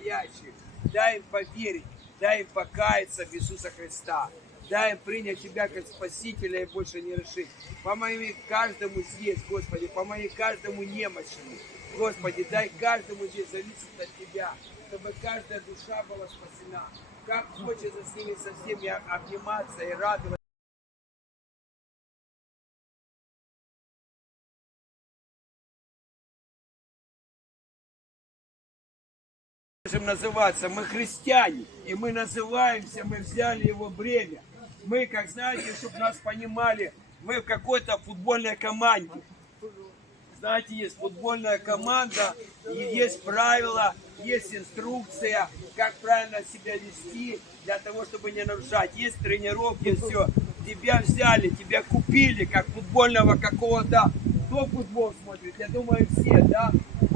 смотрящих. Дай им поверить, дай им покаяться в Иисуса Христа. Дай им принять Тебя как Спасителя и больше не решить. Помоги каждому здесь, Господи, помоги каждому немощному. Господи, дай каждому здесь зависеть от Тебя, чтобы каждая душа была спасена. Как хочется с ними со всеми обниматься и радоваться. Можем называться. Мы христиане, и мы называемся, мы взяли его бремя. Мы, как знаете, чтобы нас понимали, мы в какой-то футбольной команде. Знаете, есть футбольная команда, и есть правила, есть инструкция, как правильно себя вести, для того, чтобы не нарушать. Есть тренировки, все. Тебя взяли, тебя купили, как футбольного какого-то. Кто футбол смотрит? Я думаю, все, да? Этих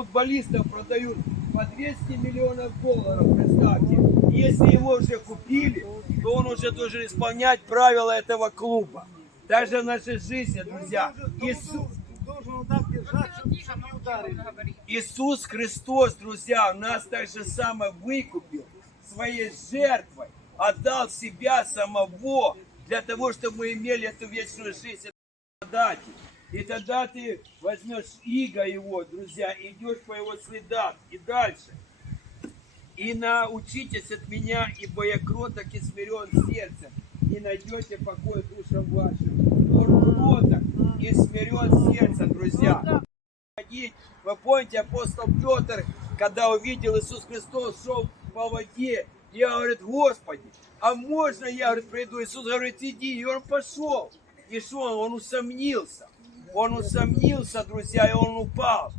футболистов продают по 200 миллионов долларов, представьте. Если его уже купили, то он уже должен исполнять правила этого клуба. Даже в нашей жизни, друзья, Иисус. Иисус Христос, друзья, нас так же самое выкупил своей жертвой, отдал себя самого для того, чтобы мы имели эту вечную жизнь. И тогда ты возьмешь иго его, друзья, идешь по его следам, и дальше. И научитесь от меня, ибо я кроток и смирен сердцем, и найдете покой душам вашим. Он кроток и смирен сердцем, друзья. Вы помните, апостол Петр, когда увидел Иисус Христос, шел по воде, я говорит, Господи, а можно я, говорит, приду? Иисус говорит, иди, и он пошел. И что он? Он усомнился. Он усомнился, друзья, и он упал.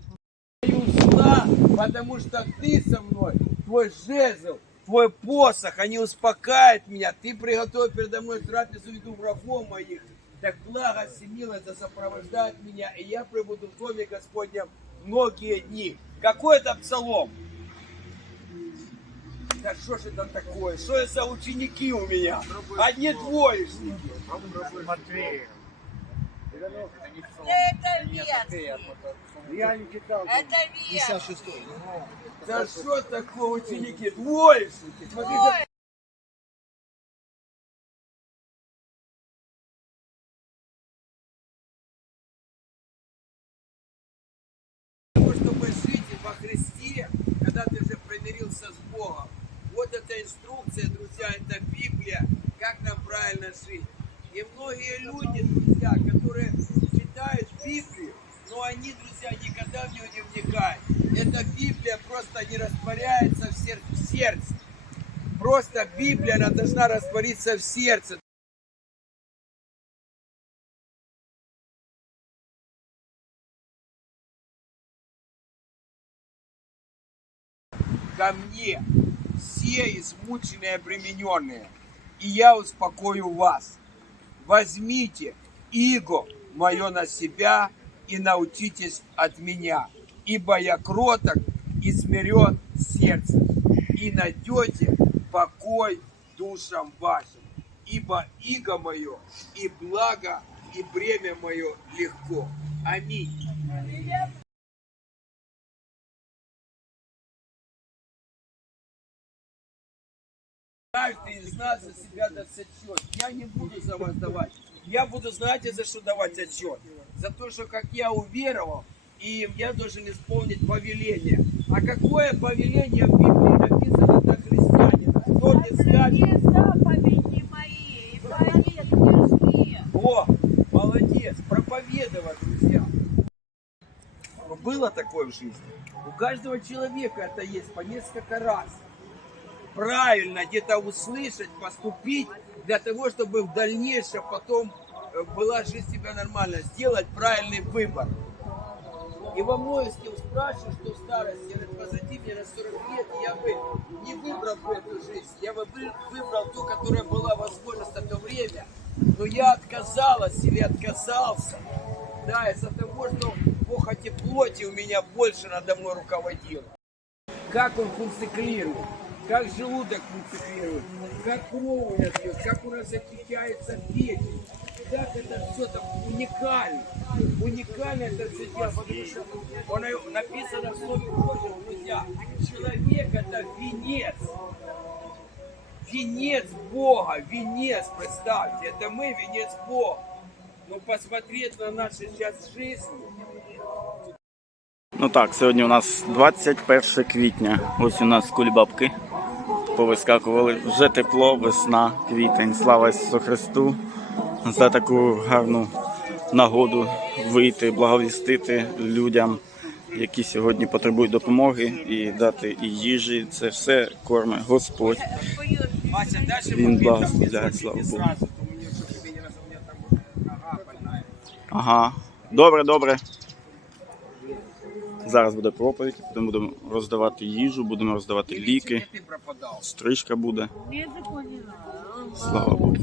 И ушла, потому что ты со мной, твой жезл, твой посох, они успокаивают меня. Ты приготовил передо мной трапезу виду врагов моих. Так благость и милость да сопровождают меня, и я пребуду в доме Господнем многие дни. Какой это псалом? Да что ж это такое? Что это за ученики у меня? Одни двоечники. Матвея. Это вес. Я не читал. Это вес. 56-й. Да что такое ученики? Двоечники. Смотри, Ой, того, чтобы жить во Христе, когда ты уже примирился с Богом. Вот эта инструкция, друзья, это Библия, как нам правильно жить. И многие люди, друзья, которые читают Библию, но они, друзья, никогда в нее не вникают. Эта Библия просто не растворяется в сер- в сердце. Просто Библия, она должна раствориться в сердце. ко мне все измученные обремененные, и я успокою вас. Возьмите иго мое на себя и научитесь от меня, ибо я кроток и смирен сердцем, и найдете покой душам вашим, ибо иго мое и благо и бремя мое легко. Аминь. Каждый из нас за себя даст отчет. Я не буду за вас давать. Я буду, знаете, за что давать отчет? За то, что как я уверовал, и я должен исполнить повеление. А какое повеление в Библии написано для христианина? Кто мне скажет? заповеди мои, и О, молодец, проповедовать, друзья. Было такое в жизни? У каждого человека это есть по несколько раз. Правильно где-то услышать, поступить, для того, чтобы в дальнейшем потом э, была жизнь у тебя нормальная, сделать правильный выбор. И во многих спрашивают, что в старости, я говорю, позади мне на 40 лет, я бы не выбрал бы эту жизнь, я бы вы- выбрал ту, которая была возможность в то время, но я отказалась или отказался, да, из-за того, что похоть и плоти у меня больше надо мной руководил. Как он функционирует, как желудок функционирует, как кровь у нас идет, как у нас очищается печень, так это все там уникально. Уникально это дело, потому что оно написано в Слове Божьем, друзья. Человек это венец. Венец Бога, венец, представьте, это мы венец Бога. Ну посмотреть на нашу сейчас жизнь, Ну так, сьогодні у нас 21 квітня. Ось у нас кульбабки повискакували. Вже тепло, весна, квітень. Слава Ісусу Христу за таку гарну нагоду вийти, благовістити людям, які сьогодні потребують допомоги, і дати і їжі. Це все корме Господь. Він благословляє, слава Богу. сразу, то у Зараз буде проповідь, потім будемо роздавати їжу, будемо роздавати ліки, Где ты пропадал? стрижка буде. Я не поняла. Слава Богу.